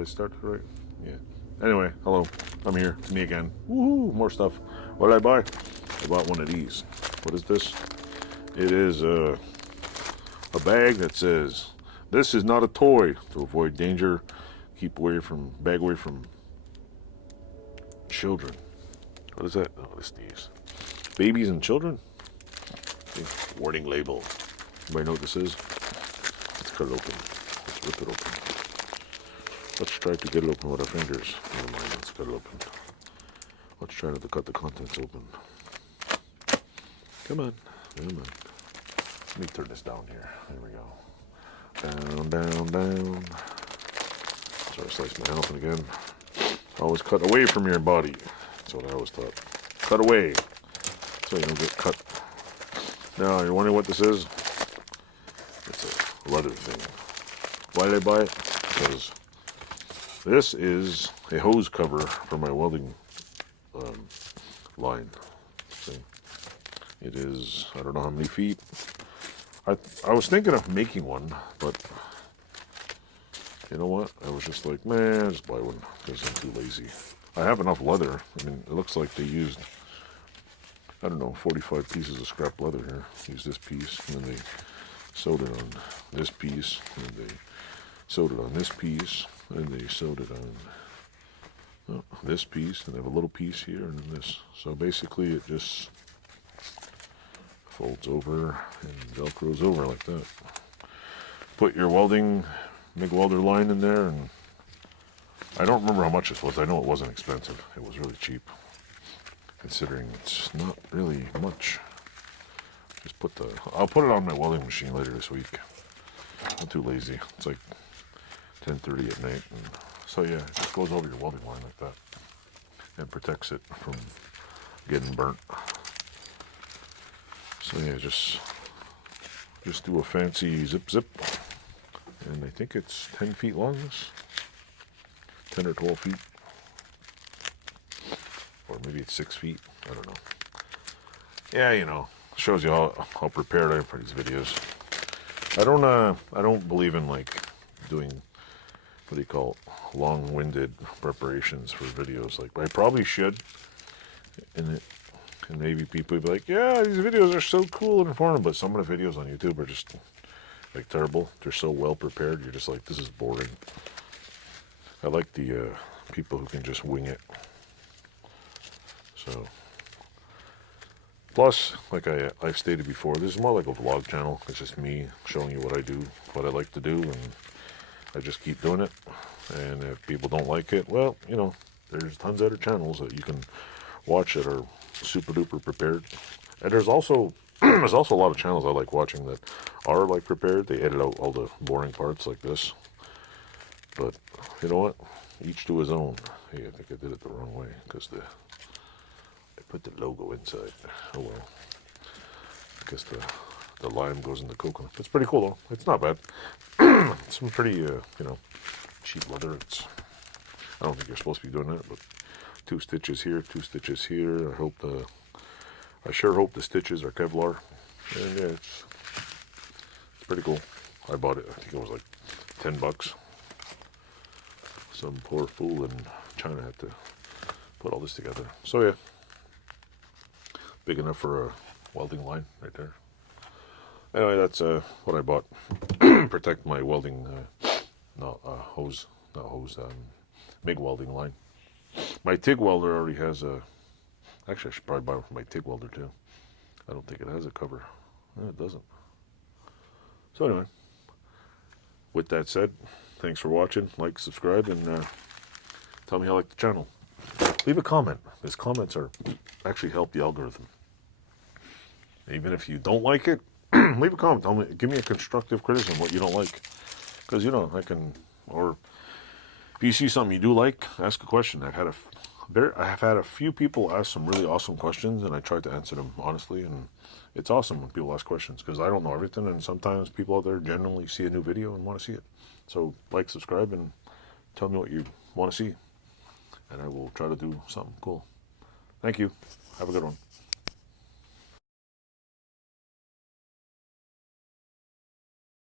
Did I start it right? Yeah. Anyway, hello. I'm here. It's me again. Woohoo! More stuff. What did I buy? I bought one of these. What is this? It is a bag that says, "This is not a toy. To avoid danger, keep bag away from children." What is that? Oh, it's these. Babies and children? Okay. Warning label. Anybody know what this is? Let's cut it open. Let's rip it open. Let's try to get it open with our fingers. Never mind, let's cut it open. Let's try not to cut the contents open. Come on. Come on. Let me turn this down here. There we go. Down, down, down. Sorry, I sliced my hand open again. Always cut away from your body. That's what I always thought. Cut away. So you don't get cut. Now, you're wondering what this is? It's a leather thing. Why did I buy it? Because this is a hose cover for my welding line. See? It is, I don't know how many feet. I was thinking of making one, but you know what? I was just like, man, I'll just buy one because I'm too lazy. I have enough leather. I mean, it looks like they used, I don't know, 45 pieces of scrap leather here. Use this piece, and then they sewed it on this piece, and they sewed it on this piece, and they sewed it on this piece, and they have a little piece here, and then this. So basically, it just folds over and velcros over like that. Put your MIG welder line in there, and I don't remember how much this was. I know it wasn't expensive. It was really cheap, considering it's not really much. Just I'll put it on my welding machine later this week. I'm too lazy. It's like 10:30 at night, and so yeah, it just goes over your welding line like that and protects it from getting burnt. So yeah, just do a fancy zip, and I think it's 10 feet long. This 10 or 12 feet, or maybe it's 6 feet. I don't know. Yeah, you know, shows you how prepared I am for these videos. I don't believe in like doing, what do you call it, long-winded preparations for videos. Like, I probably should, and maybe people would be like, yeah, these videos are so cool and informative, but some of the videos on YouTube are just like terrible. They're so well prepared, you're just like, this is boring. I like the people who can just wing it. So, plus, like I've stated before, this is more like a vlog channel. It's just me showing you what I do, what I like to do, and I just keep doing it. And if people don't like it, well, you know, there's tons of other channels that you can watch that are super duper prepared. And there's also a lot of channels I like watching that are like prepared. They edit out all the boring parts like this. But you know what? Each to his own. Hey, I think I did it the wrong way because I put the logo inside. Oh well. I guess the lime goes in the coconut. It's pretty cool though. It's not bad. It's some pretty you know, cheap leather. I don't think you're supposed to be doing that, but 2 stitches here, 2 stitches here. I sure hope the stitches are Kevlar. And yeah, it's pretty cool. I bought it. I think it was like $10. Some poor fool in China had to put all this together. So yeah, big enough for a welding line right there. Anyway, that's what I bought. Protect my welding, MIG welding line. My TIG welder already has a, actually I should probably buy one for my TIG welder too. I don't think it has a cover. No, it doesn't. So anyway, with that said, thanks for watching. Like, subscribe, and tell me how you like the channel. Leave a comment. These comments actually help the algorithm. Even if you don't like it, leave a comment. Tell me, give me a constructive criticism what you don't like, because you know or if you see something you do like, ask a question. I have had a few people ask some really awesome questions, and I tried to answer them honestly, and it's awesome when people ask questions, because I don't know everything, and sometimes people out there genuinely see a new video and want to see it. So like, subscribe, and tell me what you want to see, and I will try to do something cool. Thank you. Have a good one.